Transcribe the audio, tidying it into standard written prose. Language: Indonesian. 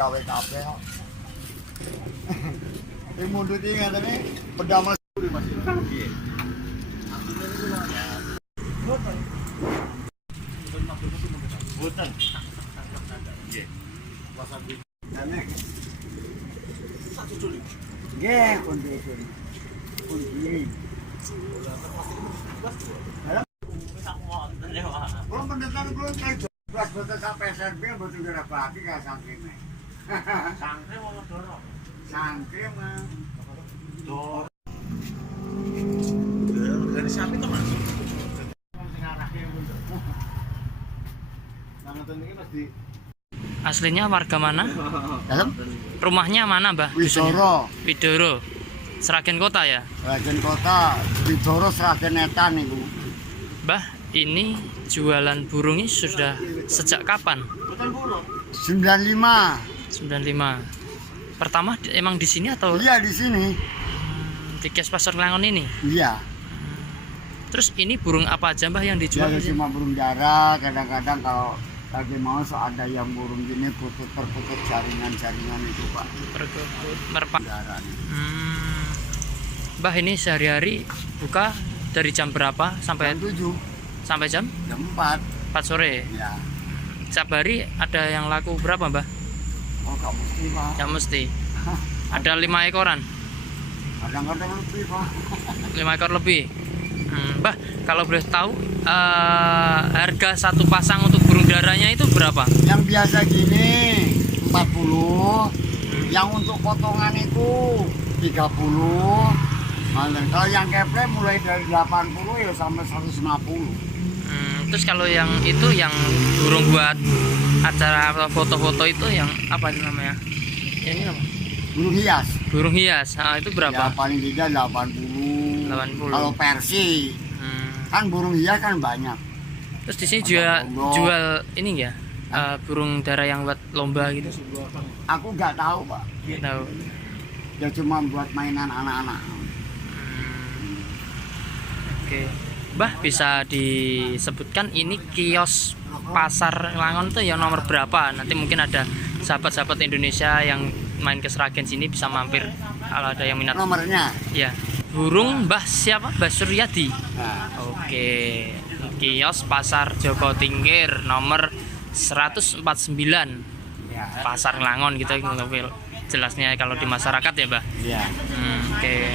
gawe kabeh kok. Sing mundut iki ngatene pedamel Mas. Nggih. Boten. Nggih. Wasabi. Dane. Satu culik. Nggih, kundi. Kundi. Kalau mendekat kula kayak jelas boten sampai SMP boten kira bagi ka sangkeme. Sangke wong Doro. Sangke mah. Doro. Dari sapi to, Mas. Sing arake ngono. Nang ngoten iki mesti Aslinya warga mana? dalam Rumahnya mana, Mbah? Wisoro, Widoro. Seragen Kota ya? Sragen Kota, Widoro Sragen Etan niku. Mbah, ini jualan burung ini sudah sejak kapan? 95. 95. Pertama emang di sini atau Iya di sini. di Kios Pasar Langon ini? Iya. Terus ini burung apa aja, Mbah, yang dijual? Jual cuma burung dara, kadang-kadang kalau lagi mau ada yang burung gini terputus jaringan-jaringan itu Pak. Merpati. Dara nih. Mbah, ini sehari-hari buka dari jam berapa sampai Jam 7, sampai jam jam 4. 4 sore? Ya. Setiap hari ada yang laku berapa, Mbah? Oh nggak mesti Pak. Yang mesti. Ada 5 ekoran? Kadang-kadang lebih Pak. 5 ekor lebih. Mbah, kalau boleh tahu harga satu pasang untuk burung darahnya itu berapa? Yang biasa gini 40, yang untuk potongan itu 30. Kalau yang keple mulai dari 80 ya sampai 150. Terus kalau yang itu yang burung buat acara atau foto-foto itu yang apa itu namanya? Ini apa? Burung hias. Burung hias. Nah, itu Ya berapa? paling tidak 80. 80. Kalau versi kan burung hias kan banyak. Terus di sini jual ini ya? Burung darah yang buat lomba gitu. Aku nggak tahu Pak. Tahu. Ya cuma buat mainan anak-anak. Oke. Mbah, bisa disebutkan ini kios Pasar Langon tuh yang nomor berapa? Nanti mungkin ada sahabat-sahabat Indonesia yang main ke Sragen sini bisa mampir kalau ada yang minat. Nomornya. Ya. Burung Mbah siapa? Mbah Suryadi. Nah, Oke. Kios Pasar Joko Tingkir nomor 149 ya. Pasar Langon gitu jelasnya kalau di masyarakat ya, Mbah. Ya. Oke.